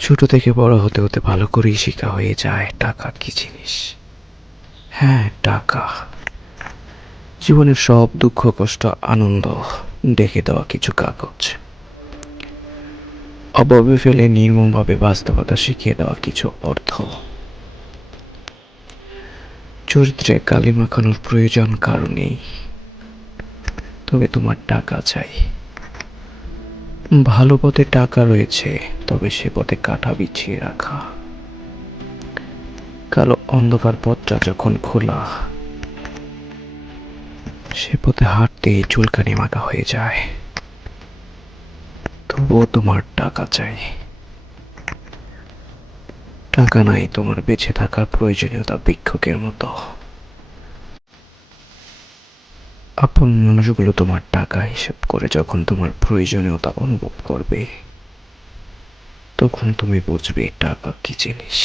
ছোট থেকে বড় হতে হতে ভালো করেই শেখা হয়ে যায় টাকা কি জিনিস? হ্যাঁ টাকা। জীবনের সব দুঃখ, কষ্ট, আনন্দ ডেকে দেওয়া কিছু কাগজ। অভাবে ফেলে নির্মমভাবে বাস্তবতা শিখিয়ে দেওয়া কিছু অর্থ। চরিত্রে কালি মাখানোর প্রয়োজন কারণেই তবে তোমার টাকা চাই। ভালো পথে টাকা রয়েছে, তবে সে পথে কাটা বিছিয়ে রাখা। কালো অন্ধকার পথটা যখন খোলা, সে পথে হাঁটতে চুলকানি মাখা হয়ে যায়। তবুও তোমার টাকা চাই। টাকা নাই, তোমার বেঁচে থাকার প্রয়োজনীয়তা ভিক্ষুকের মতো। আপন মানুষগুলো তোমার টাকা হিসেব করে যখন তোমার প্রয়োজনীয়তা অনুভব করবে, তখন তুমি বুঝবে টাকা কি জিনিস।